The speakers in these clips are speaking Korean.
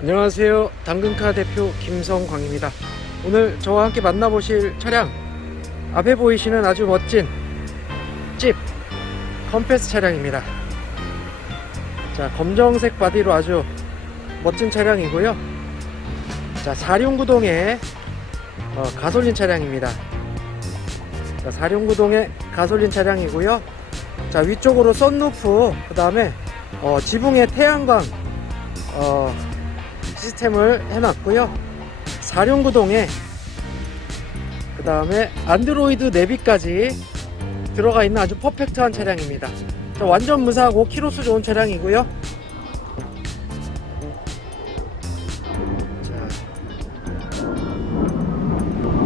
안녕하세요. 당근카 대표 김성광입니다. 오늘 저와 함께 만나보실 차량 앞에 보이시는 아주 멋진 집 컴패스 차량입니다. 자 검정색 바디로 아주 멋진 차량이고요. 자 사륜구동의 어, 가솔린 차량입니다. 자 사륜구동의 가솔린 차량이고요. 자 위쪽으로 썬루프 그 다음에 어, 지붕에 태양광 어, 시스템을 해놨고요. 사륜구동에 그 다음에 안드로이드 내비까지 들어가 있는 아주 퍼펙트한 차량입니다. 자, 완전 무사하고 키로수 좋은 차량이고요. 자,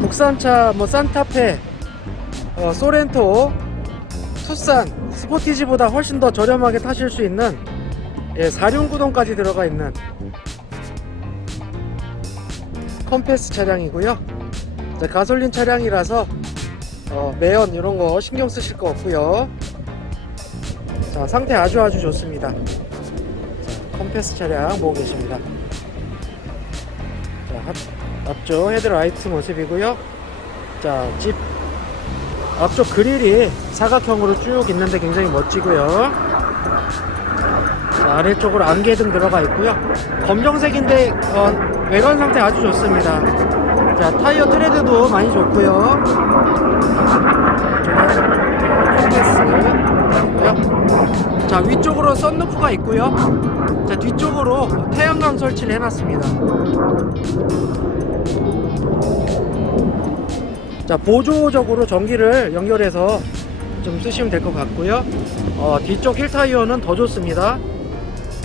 국산차 뭐 산타페, 어, 소렌토, 투싼, 스포티지보다 훨씬 더 저렴하게 타실 수 있는 예, 사륜구동까지 들어가 있는 컴패스 차량이고요. 자, 가솔린 차량이라서 어, 매연 이런 거 신경 쓰실 거 없고요. 자, 상태 아주 아주 좋습니다. 자, 컴패스 차량 보고 계십니다. 자, 앞, 앞쪽 헤드라이트 모습이고요. 자, 집 앞쪽 그릴이 사각형으로 쭉 있는데 굉장히 멋지고요. 자, 아래쪽으로 안개등 들어가 있고요. 검정색인데 어, 외관 상태 아주 좋습니다. 자, 타이어 트레드도 많이 좋고요. 컴패스. 자, 위쪽으로 썬루프가 있고요. 자, 뒤쪽으로 태양광 설치를 해놨습니다. 자, 보조적으로 전기를 연결해서 좀 쓰시면 될 것 같고요. 어, 뒤쪽 힐 타이어는 더 좋습니다.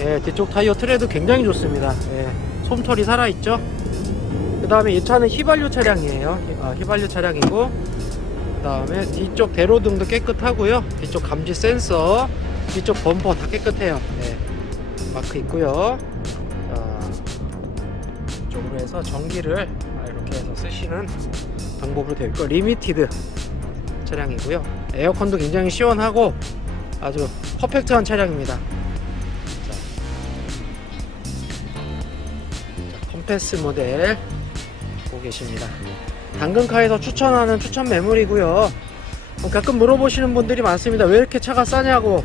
예, 뒤쪽 타이어 트레드 굉장히 좋습니다. 예, 솜털이 살아있죠. 그 다음에 이 차는 휘발유 차량이에요. 아, 휘발유 차량이고, 그 다음에 뒤쪽 대로등도 깨끗하고요. 뒤쪽 감지 센서, 뒤쪽 범퍼 다 깨끗해요. 예, 마크 있고요. 자, 이쪽으로 해서 전기를 아, 이렇게 해서 쓰시는 방법으로 되어 있고, 리미티드 차량이고요. 에어컨도 굉장히 시원하고 아주 퍼펙트한 차량입니다. 컴패스 모델 보고 계십니다. 당근카에서 추천하는 추천 매물이고요. 어, 가끔 물어보시는 분들이 많습니다. 왜 이렇게 차가 싸냐고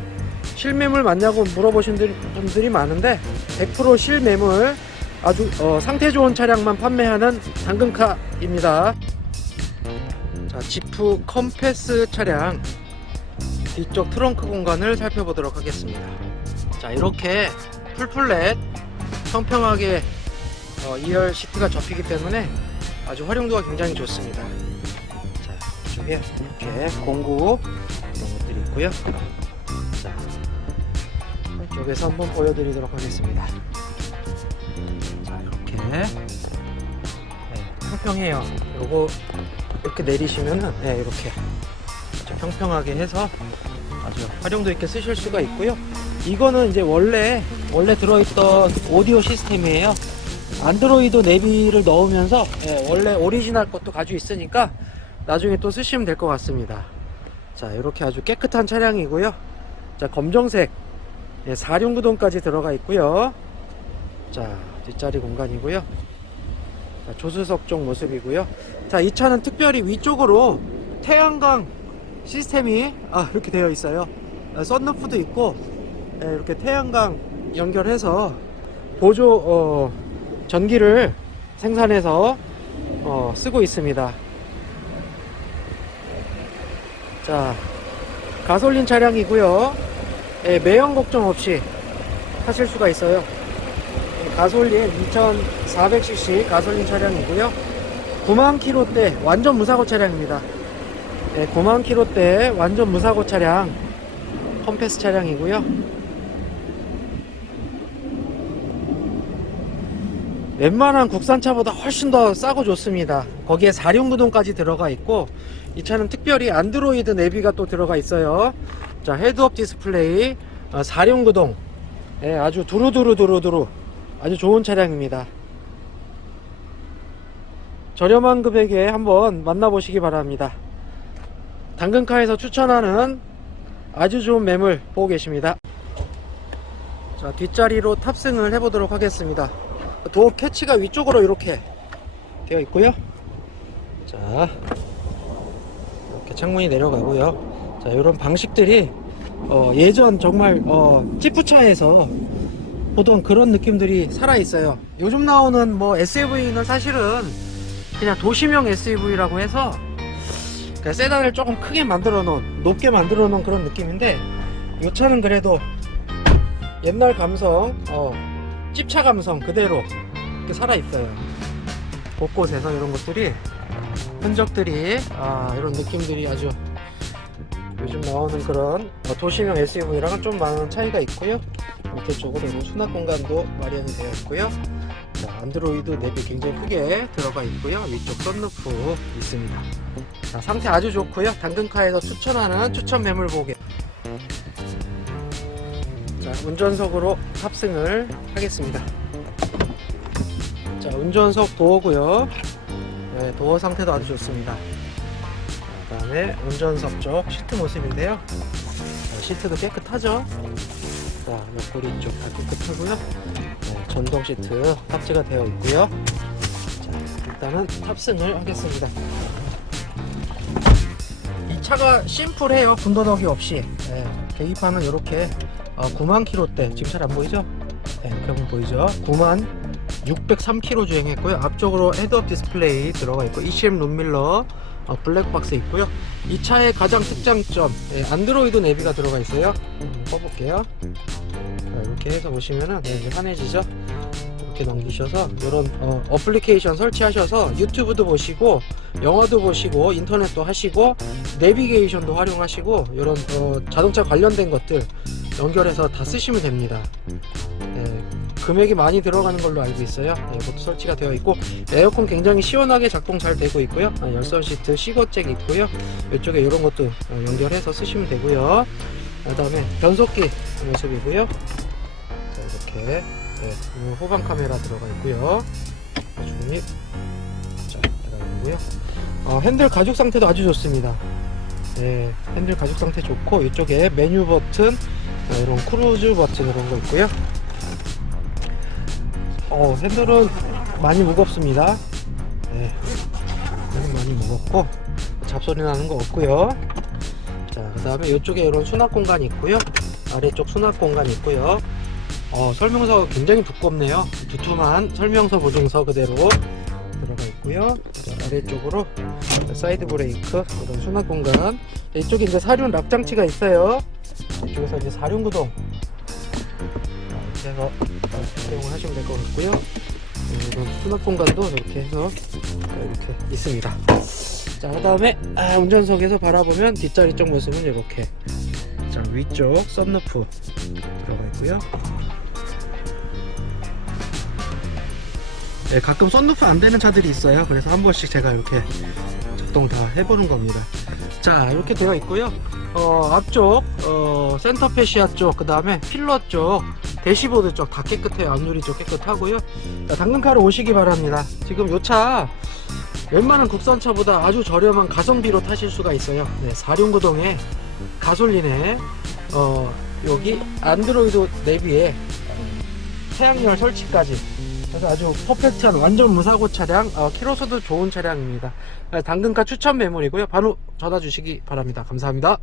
실매물 맞냐고 물어보시는 분들이 많은데 100% 실매물 아주 어, 상태 좋은 차량만 판매하는 당근카입니다. 자, 지프 컴패스 차량 뒤쪽 트렁크 공간을 살펴보도록 하겠습니다. 자, 이렇게 풀플랫 평평하게 어, 2열 시트가 접히기 때문에 아주 활용도가 굉장히 좋습니다. 자, 이쪽에 이렇게 공구 이런 것들이 있고요. 자, 이쪽에서 한번 보여드리도록 하겠습니다. 자, 이렇게 네, 평평해요. 요거 이렇게 내리시면은 네, 이렇게 평평하게 해서 아주 활용도 있게 쓰실 수가 있고요. 이거는 이제 원래 원래 들어있던 오디오 시스템이에요. 안드로이드 내비를 넣으면서 예, 원래 오리지널 것도 가지고 있으니까 나중에 또 쓰시면 될 것 같습니다. 자, 이렇게 아주 깨끗한 차량이고요. 자, 검정색 예, 사륜구동까지 들어가 있고요. 자, 뒷자리 공간이고요. 자, 조수석 쪽 모습이고요. 자, 이 차는 특별히 위쪽으로 태양광 시스템이 아, 이렇게 되어 있어요. 아, 썬루프도 있고 예, 이렇게 태양광 연결해서 보조 어, 전기를 생산해서 어, 쓰고 있습니다. 자, 가솔린 차량이고요. 예, 매연 걱정 없이 타실 수가 있어요. 예, 가솔린 2400cc 가솔린 차량이고요. 9만 킬로대 완전 무사고 차량입니다. 예, 9만 킬로대 완전 무사고 차량 컴패스 차량이고요. 웬만한 국산차보다 훨씬 더 싸고 좋습니다. 거기에 사륜구동까지 들어가 있고 이 차는 특별히 안드로이드 내비가 또 들어가 있어요. 자 헤드업 디스플레이 어, 사륜구동 예, 아주 두루두루두루두루 아주 좋은 차량입니다. 저렴한 금액에 한번 만나보시기 바랍니다. 당근카에서 추천하는 아주 좋은 매물 보고 계십니다. 자 뒷자리로 탑승을 해보도록 하겠습니다. 도어 캐치가 위쪽으로 이렇게 되어 있고요. 자, 이렇게 창문이 내려가고요. 자, 이런 방식들이 어, 예전 정말 어, 찌푸차에서 보던 그런 느낌들이 살아 있어요. 요즘 나오는 뭐 SUV는 사실은 그냥 도시명 SUV라고 해서 그러니까 세단을 조금 크게 만들어 놓은 높게 만들어 놓은 그런 느낌인데 이 차는 그래도 옛날 감성 어, 찝차 감성 그대로 이렇게 살아 있어요. 곳곳에서 이런 것들이 흔적들이 아, 이런 느낌들이 아주 요즘 나오는 그런 어, 도시명 SUV랑은 좀 많은 차이가 있고요. 밑에 쪽으로 이런 수납 공간도 마련이 되어 있고요. 자, 안드로이드 내비 굉장히 크게 들어가 있고요. 위쪽 썬루프 있습니다. 자, 상태 아주 좋고요. 당근카에서 추천하는 추천 매물 보게. 자, 운전석으로 탑승을 하겠습니다. 자, 운전석 도어고요. 네, 도어 상태도 아주 좋습니다. 그 다음에 운전석 쪽 시트 모습인데요. 자, 시트도 깨끗하죠? 자, 옆구리 쪽 다 깨끗하고요. 네, 전동 시트 탑재가 되어 있고요. 자, 일단은 탑승을 하겠습니다. 이 차가 심플해요. 군더더기 없이. 네, 계기판은 이렇게 어, 9만 킬로대 지금 잘 안 보이죠? 네, 보면 보이죠? 9만 603km 주행했고요. 앞쪽으로 헤드업 디스플레이 들어가 있고 ECM 룸밀러 어, 블랙박스 있고요. 이 차의 가장 특장점 예, 안드로이드 내비가 들어가 있어요. 꺼볼게요. 자, 이렇게 해서 보시면은 네, 이제 환해지죠. 이렇게 넘기셔서 이런 어, 어플리케이션 설치하셔서 유튜브도 보시고 영화도 보시고 인터넷도 하시고 내비게이션도 활용하시고 이런 어, 자동차 관련된 것들 연결해서 다 쓰시면 됩니다. 네, 금액이 많이 들어가는 걸로 알고 있어요. 네, 이것도 설치가 되어 있고 에어컨 굉장히 시원하게 작동 잘 되고 있고요. 아, 열선 시트 시거잭 있고요. 이쪽에 이런 것도 어, 연결해서 쓰시면 되고요. 그 다음에 변속기 모습이고요. 자, 이렇게 네, 이 후방 카메라 들어가 있고요. 중립 자 들어가 있고요. 어, 핸들 가죽 상태도 아주 좋습니다. 네, 핸들 가죽 상태 좋고 이쪽에 메뉴 버튼 어, 이런 크루즈 버튼 이런 거 있고요. 어, 핸들은 많이 무겁습니다. 네, 많이 무겁고 잡소리 나는 거 없고요. 자, 그 다음에 이쪽에 이런 수납 공간이 있고요. 아래쪽 수납 공간이 있고요. 어, 설명서가 굉장히 두껍네요. 두툼한 설명서 보증서 그대로 들어가 있고요. 자, 아래쪽으로 사이드 브레이크, 이런 수납 공간. 이쪽에 이제 사륜 락 장치가 있어요. 이쪽에서 이제 사륜 구동. 해서 사용을 하시면 될 것 같고요. 네, 이런 수납 공간도 이렇게 해서 이렇게 있습니다. 자, 그 다음에 아, 운전석에서 바라보면 뒷자리 쪽 모습은 이렇게. 자, 위쪽 썬루프 들어가 있고요. 네, 가끔 썬루프 안 되는 차들이 있어요. 그래서 한 번씩 제가 이렇게 작동 다 해보는 겁니다. 자, 이렇게 되어 있고요. 어, 앞쪽, 어, 센터 페시아 쪽, 그 다음에 필러 쪽, 대시보드 쪽 다 깨끗해요. 앞유리 쪽 깨끗하고요. 자, 당근카로 오시기 바랍니다. 지금 요 차 웬만한 국산차보다 아주 저렴한 가성비로 타실 수가 있어요. 네, 사륜구동에 가솔린에 어, 여기 안드로이드 내비에 태양열 설치까지 그래서 아주 퍼펙트한 완전 무사고 차량 어, 키로수도 좋은 차량입니다. 당근가 추천 매물이고요. 바로 전화 주시기 바랍니다. 감사합니다